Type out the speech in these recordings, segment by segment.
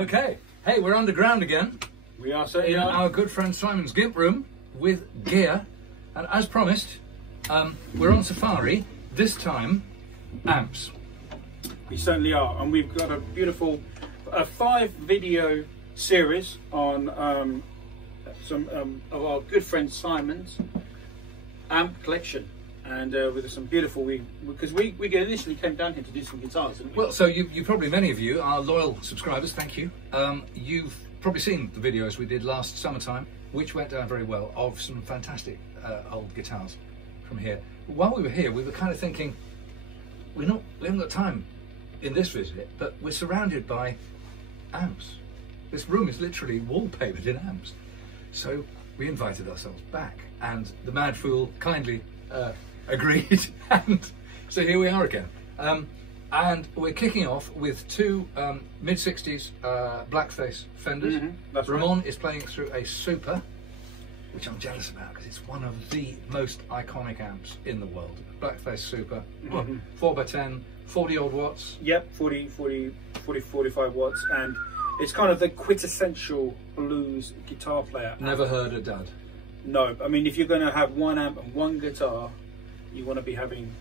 Okay. Hey, we're underground again. We are so in our good friend Simon's Gimp room with gear, and as promised, we're on safari. This time, amps. We certainly are, and we've got a beautiful 5-video series on some of our good friend Simon's amp collection, and with some beautiful because we initially came down here to do some guitars, didn't we? Well, so you probably, many of you are loyal subscribers. Thank you. You've probably seen the videos we did last summertime, which went down very well, of some fantastic old guitars from here. While we were here, we were kind of thinking, we haven't got time in this visit, but we're surrounded by amps. This room is literally wallpapered in amps. So we invited ourselves back, and the Mad Fool kindly agreed, and so here we are again. And we're kicking off with two mid-60s Blackface Fenders. That's Ramon right. is playing through a Super, which I'm jealous about because it's one of the most iconic amps in the world. Blackface Super, 4x10, 40 odd watts. Yep, 45 watts, and it's kind of the quintessential blues guitar player. Never heard a dud. No, I mean, if you're going to have one amp and one guitar, you want to be having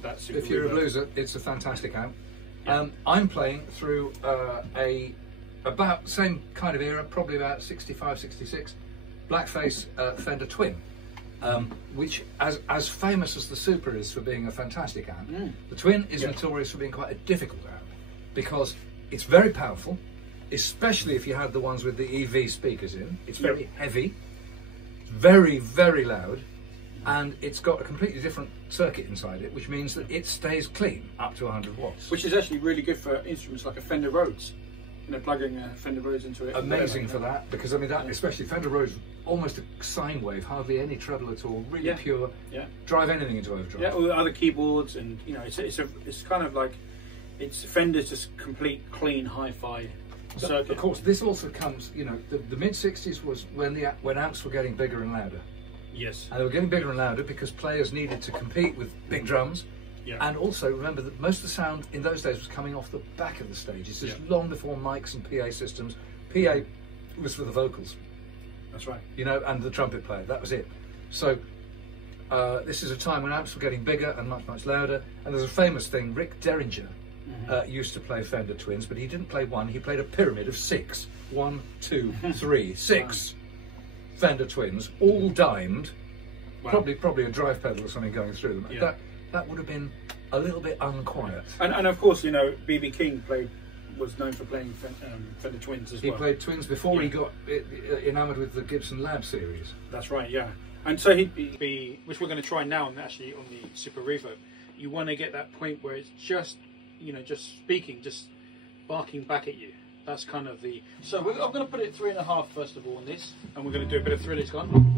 that Super. If you're a Reverb. blueser, it's a fantastic amp. Yeah. I'm playing through about same kind of era, probably about 65, 66, Blackface Fender Twin, which as famous as the Super is for being a fantastic amp, the Twin is notorious for being quite a difficult amp because it's very powerful, especially if you have the ones with the EV speakers in. It's very heavy, very, very loud, and it's got a completely different circuit inside it, which means that it stays clean up to 100 watts. Which is actually really good for instruments like a Fender Rhodes. You know, plugging a Fender Rhodes into it. Amazing for that, because I mean that, especially Fender Rhodes, almost a sine wave, hardly any treble at all, really pure. Yeah. Drive anything into overdrive. Yeah, or other keyboards, and you know, it's kind of like Fender's just complete clean hi-fi circuit. Of course, this also comes, you know, the mid '60s was when amps were getting bigger and louder. Yes. And they were getting bigger and louder because players needed to compete with big drums. Yeah. And also remember that most of the sound in those days was coming off the back of the stage. It's just long before mics and PA systems. PA was for the vocals. That's right. You know, and the trumpet player. That was it. So this is a time when amps were getting bigger and much, much louder. And there's a famous thing. Rick Derringer used to play Fender Twins, but he didn't play one. He played a pyramid of 6. 1, 2, 3, 6 Fender Twins, all dimed. Wow. Probably a drive pedal or something going through them. Yeah. That would have been a little bit unquiet. And of course, you know, B.B. King was known for playing Fender Twins as well. He played Twins before he got enamoured with the Gibson Lab series. That's right, yeah. And so he'd be, which we're going to try now, actually on the Super Reverb. You want to get that point where it's just, you know, just speaking, just barking back at you. That's kind of the. So I'm going to put it 3.5 first of all on this, and we're going to do a bit of Thriller. It's gone.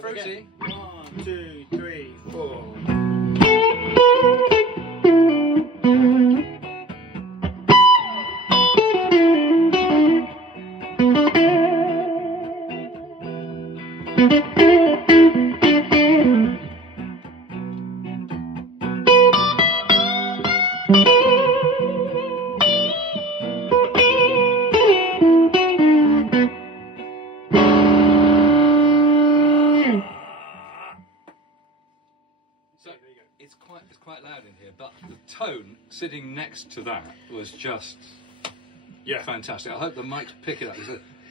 Fruity. 1, 2, 3, 4. It's quite loud in here, but the tone sitting next to that was just fantastic. I hope the mics pick it up.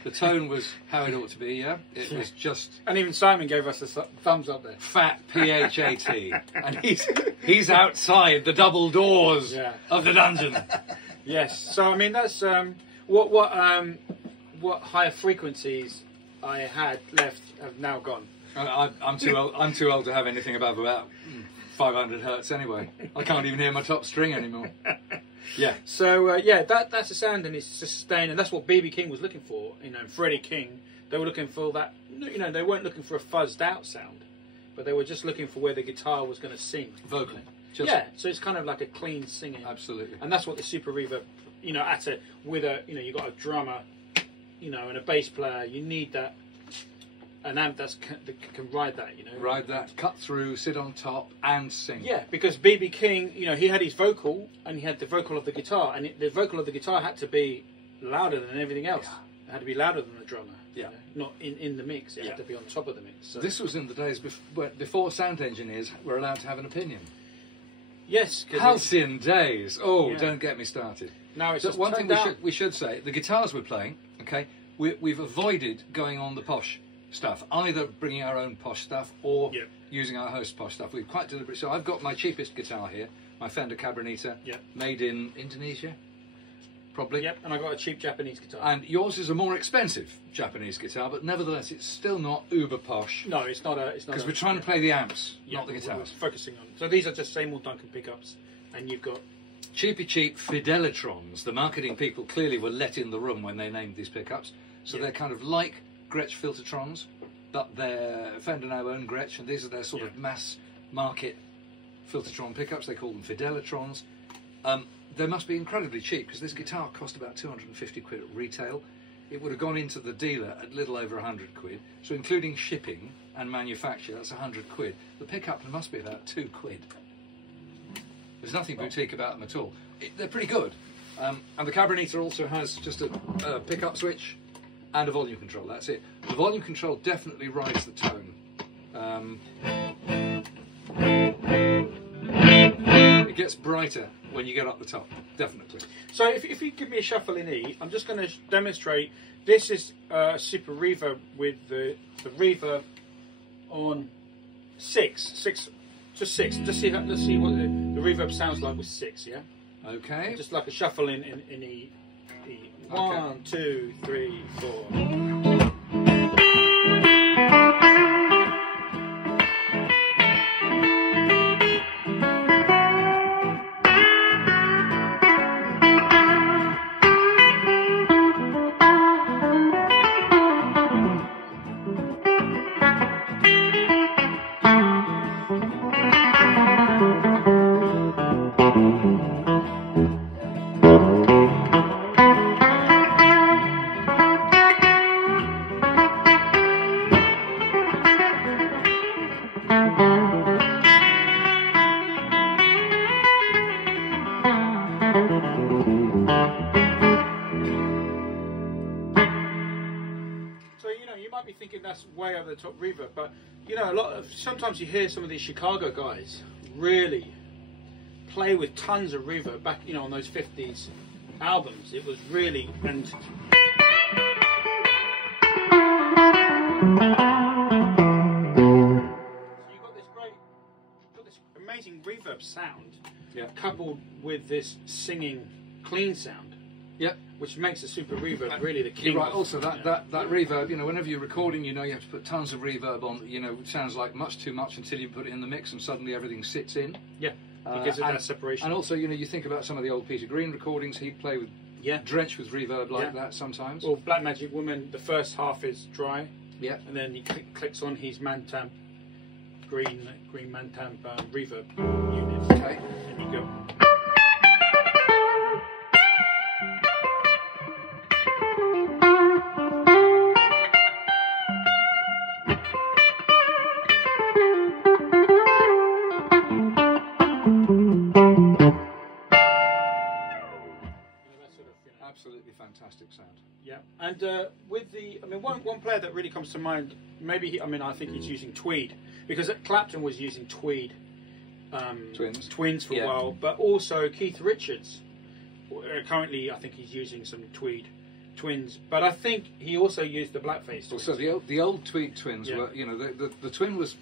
The tone was how it ought to be. Yeah, it was just. And even Simon gave us a thumbs up there. Fat PHAT, and he's outside the double doors of the dungeon. Yes. So I mean that's what higher frequencies I had left have now gone. I'm too old to have anything above about 500 hertz anyway. I can't even hear my top string anymore. Yeah. So yeah, that's the sound, and it's sustained, and that's what B.B. King was looking for. You know, and Freddie King, they were looking for that. You know, they weren't looking for a fuzzed out sound, but they were just looking for where the guitar was going to sing Vocally. Yeah, so it's kind of like a clean singing. Absolutely. And that's what the Super Reverb, you know, you got a drummer, you know, and a bass player. You need that. An amp that can ride that, you know. Ride that, cut through, sit on top, and sing. Yeah, because B.B. King, you know, he had his vocal, and he had the vocal of the guitar, and the vocal of the guitar had to be louder than everything else. Yeah. It had to be louder than the drummer. Yeah. You know? Not in the mix. It had to be on top of the mix. So. This was in the days before sound engineers were allowed to have an opinion. Yes. Halcyon days. Oh, yeah. Don't get me started. No, it's so just one thing we should say, the guitars we're playing, okay, we've avoided going on the posh stuff, either bringing our own posh stuff or using our host posh stuff. We're quite deliberate. So I've got my cheapest guitar here, my Fender Cabronita, made in Indonesia, probably. Yep, and I've got a cheap Japanese guitar. And yours is a more expensive Japanese guitar, but nevertheless, it's still not uber posh. No, it's not. Because we're trying to play the amps, not the guitars. We're focusing on. So these are just Seymour Duncan pickups, and you've got cheap Fidelitrons. The marketing people clearly were let in the room when they named these pickups. So they're kind of like Gretsch Filtertrons, but they're Fender now own Gretsch, and these are their sort of mass market Filtertron pickups. They call them Fidelitrons. They must be incredibly cheap, because this guitar cost about 250 quid at retail. It would have gone into the dealer at little over 100 quid. So including shipping and manufacture, that's 100 quid. The pickup must be about 2 quid. There's nothing boutique about them at all. They're pretty good. And the Cabronita also has just a pickup switch and a volume control. That's it. The volume control definitely rides the tone. It gets brighter when you get up the top, definitely. So if you give me a shuffle in E, I'm just going to demonstrate. This is Super Reverb with the reverb on 6. Just 6. Let's see what the reverb sounds like with 6, yeah? Okay. Just like a shuffle in E. 1, 2, 3, 4. Way over the top reverb, but you know, sometimes you hear some of these Chicago guys really play with tons of reverb back, you know, on those 50s albums. It was really, and so you got this amazing reverb sound, coupled with this singing clean sound. Yep. Which makes the Super Reverb really the king. You're right. Also, that reverb, you know, whenever you're recording, you know, you have to put tons of reverb on. You know, it sounds like much too much until you put it in the mix, and suddenly everything sits in. Yeah. Because of that separation. And also, you know, you think about some of the old Peter Green recordings. He'd play with drenched with reverb like that sometimes. Well, Black Magic Woman, the first half is dry. Yeah. And then he clicks on his Mantamp green Mantamp reverb unit. Okay. And you go. Absolutely fantastic sound. Yeah, and with the, I mean, one player that really comes to mind, maybe I think he's using Tweed, because Clapton was using Tweed twins for a while, but also Keith Richards. Currently, I think he's using some Tweed twins, but I think he also used the Blackface twins. So the old Tweed twins were, you know, the twin was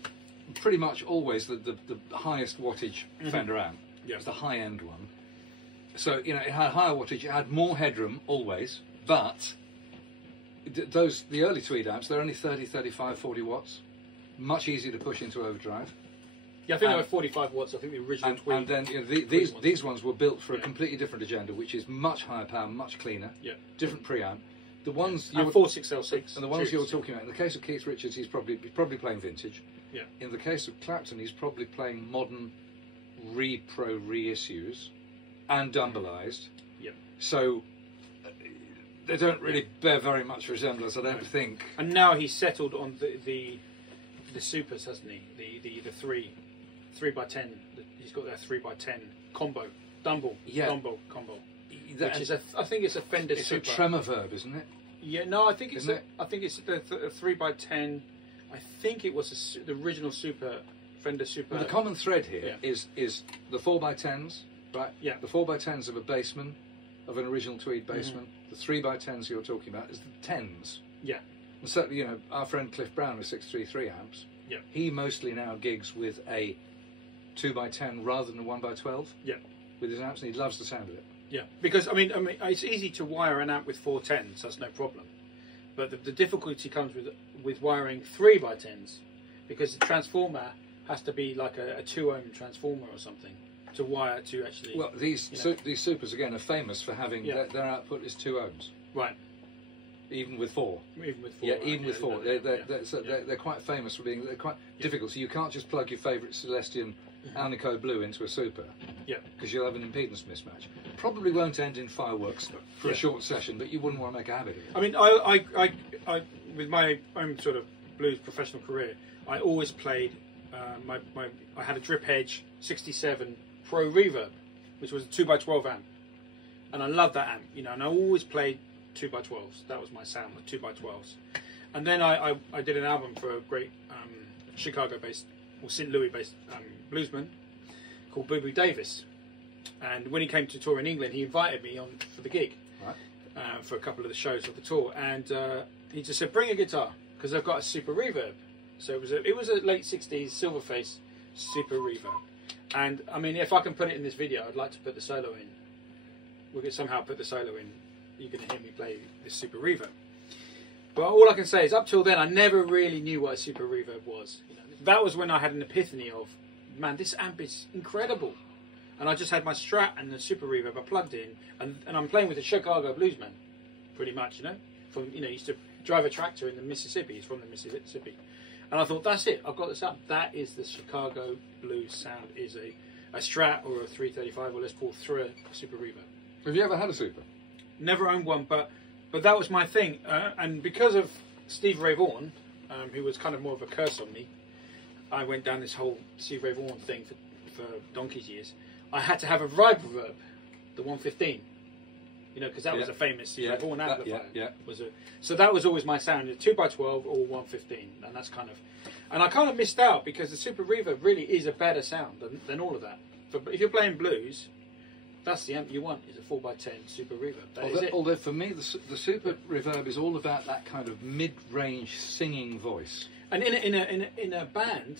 pretty much always the highest wattage Fender amp. Yeah. It was the high end one. So, you know, it had higher wattage, it had more headroom always, but the early Tweed amps, they're only 30, 35, 40 watts. Much easier to push into overdrive. Yeah, I think they were 45 watts. I think the original Tweed. And then these ones were built for a completely different agenda, which is much higher power, much cleaner, different preamp. The ones and 46L6. and the ones you're talking about. In the case of Keith Richards, he's probably playing vintage. Yeah. In the case of Clapton, he's probably playing modern repro reissues and Dumbelised. Yep. So they don't really bear very much resemblance, I don't think. And now he's settled on the supers, hasn't he? The 3x10. He's got that 3x10 combo, Dumble combo. Which is I think it's a Fender it's Super. It's a tremor verb, isn't it? Yeah, no, I think it's a 3x10. I think it was the original Super Fender Super. Well, the common thread here is the 4x10s, right? Yeah. The 4x10s of a bassman, of an original Tweed bassman. The 3x10s you're talking about is the 10s. Yeah. And certainly, you know, our friend Cliff Brown with 633 amps. Yeah. He mostly now gigs with a 2x10 rather than a 1x12. Yeah. With his amps, and he loves the sound of it. Yeah, because I mean, it's easy to wire an amp with 4 10s. That's no problem. But the difficulty comes with wiring 3x10s, because the transformer has to be like a 2 ohm transformer or something to wire to actually. Well, these supers again are famous for having their output is 2 ohms. Right. Even with 4. Even with 4. Yeah, even with 4. They're quite famous for being quite difficult. So you can't just plug your favourite Celestion Alnico Blue into a Super. Yeah. Because you'll have an impedance mismatch. Probably won't end in fireworks for a short session, but you wouldn't want to make a habit of it. I mean, I with my own sort of blues professional career, I always played. I had a Drip Edge 67 Pro Reverb, which was a 2x12 amp, and I loved that amp. You know, and I always played 2x12s. That was my sound, with 2x12s. And then I did an album for a great Chicago-based or St. Louis-based bluesman called Boo Boo Davis. And when he came to tour in England, he invited me on for the gig, for a couple of the shows of the tour. And he just said, "Bring a guitar, because I've got a Super Reverb." So it was a late '60s Silverface Super Reverb. And I mean, if I can put it in this video, I'd like to put the solo in. We could somehow put the solo in. You're going to hear me play this Super Reverb. But all I can say is, up till then, I never really knew what a Super Reverb was. You know, that was when I had an epiphany of, man, this amp is incredible. And I just had my Strat and the Super Reverb I plugged in, and I'm playing with a Chicago bluesman, pretty much, you know. He used to drive a tractor in the Mississippi. He's from the Mississippi. And I thought, that's it, I've got this up. That is the Chicago blues sound, is a Strat or a 335 or Les Paul through a Super Reverb. Have you ever had a Super? Never owned one, but that was my thing. And because of Steve Ray Vaughan, who was kind of more of a curse on me, I went down this whole Steve Ray Vaughan thing for donkey's years. I had to have a Reverb, the 115, you know, because that was a famous Steve Ray Vaughan amplifier. So that was always my sound, a 2x12 or 115, and that's kind of, and I kind of missed out because the Super Reverb really is a better sound than all of that. But if you're playing blues, that's the amp you want, is a 4x10 Super Reverb. Although for me, the Super Reverb is all about that kind of mid-range singing voice. And in a band,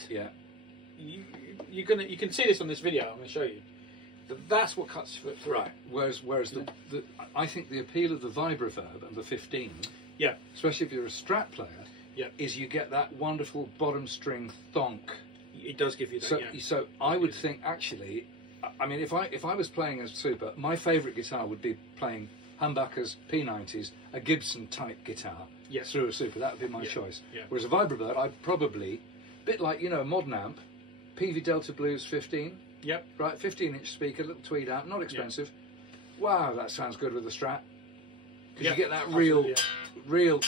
you can see this on this video. I'm going to show you. That's what cuts through. Right. Whereas I think the appeal of the Vibreverb and the 15, especially if you're a Strat player, is you get that wonderful bottom string thonk. It does give you that. So I would think actually, I mean, if I was playing a Super, my favourite guitar would be playing humbuckers, P90s, a Gibson type guitar through a Super. That would be my choice. Whereas a Vibreverb, I'd probably, a bit like, you know, a modern amp, PV Delta Blues 15. Yep. Right, 15-inch speaker, little tweed amp, not expensive. Wow, that sounds good with the Strat. Because you get that real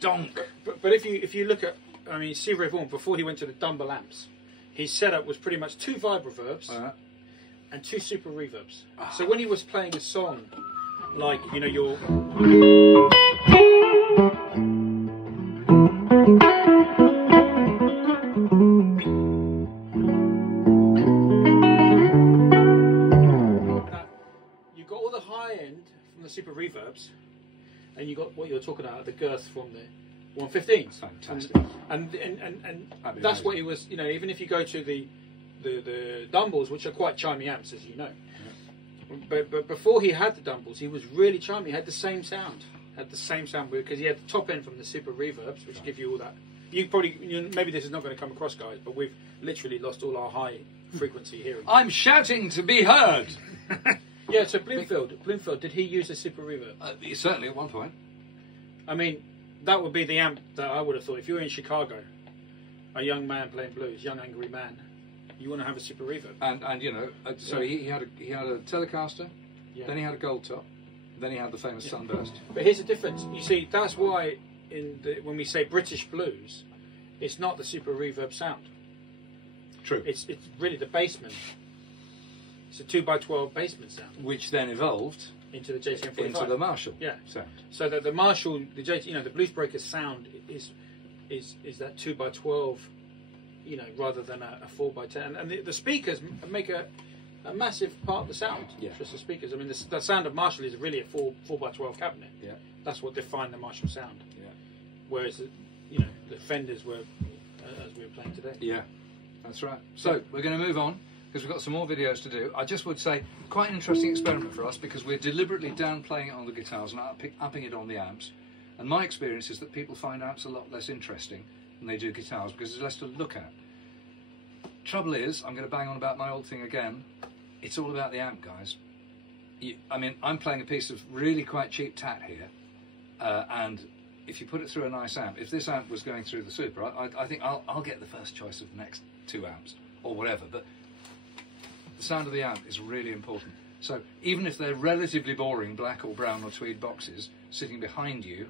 donk. But if you look at, I mean, Steve Ray Vaughan, before he went to the Dumble amps, his setup was pretty much 2 Vibreverbs and 2 Super Reverbs. So when he was playing a song, like, you know, your... Super Reverbs, and you got what you're talking about, the girth from the 115s. Fantastic. And that's what he was, you know, even if you go to the Dumbles, which are quite chimey amps, as you know. But before he had the Dumbles, he was really chimey. He had the same sound. Because he had the top end from the Super Reverbs, which give you all that maybe this is not going to come across, guys, but we've literally lost all our high frequency hearing. I'm shouting to be heard. Yeah, so Bloomfield, did he use a super reverb? Certainly at one point. I mean, that would be the amp that I would have thought. If you're in Chicago, a young man playing blues, young angry man, you want to have a super reverb. And you know, so he had a Telecaster, then he had a Gold Top, then he had the famous Sunburst. But here's the difference. You see, that's why when we say British blues, it's not the super reverb sound. True. It's really the bassman. It's a 2x12 bassman sound, which then evolved into the JTM 45. into the Marshall sound. So that the Marshall, the Blues Breaker sound is that 2x12, rather than a 4x10. And the speakers make a massive part of the sound. Yeah. Just the speakers. I mean, the sound of Marshall is really a 4x12 cabinet. Yeah. That's what defined the Marshall sound. Yeah. Whereas, the Fenders were, as we were playing today. Yeah, that's right. So we're going to move on, because we've got some more videos to do. I just would say, quite an interesting experiment for us, because we're deliberately downplaying it on the guitars and upping it on the amps. And my experience is that people find amps a lot less interesting than they do guitars, because there's less to look at. Trouble is, I'm going to bang on about my old thing again, it's all about the amp, guys. I mean, I'm playing a piece of really quite cheap tat here, and if you put it through a nice amp, if this amp was going through the Super, I think I'll get the first choice of the next 2 amps, or whatever, but the sound of the amp is really important. So even if they're relatively boring black or brown or tweed boxes sitting behind you,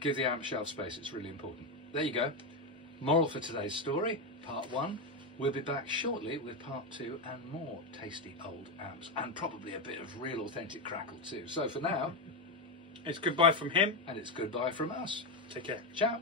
give the amp shelf space, it's really important. There you go. Moral for today's story, part 1. We'll be back shortly with part 2 and more tasty old amps, and probably a bit of real authentic crackle too. So for now, it's goodbye from him. And it's goodbye from us. Take care. Ciao.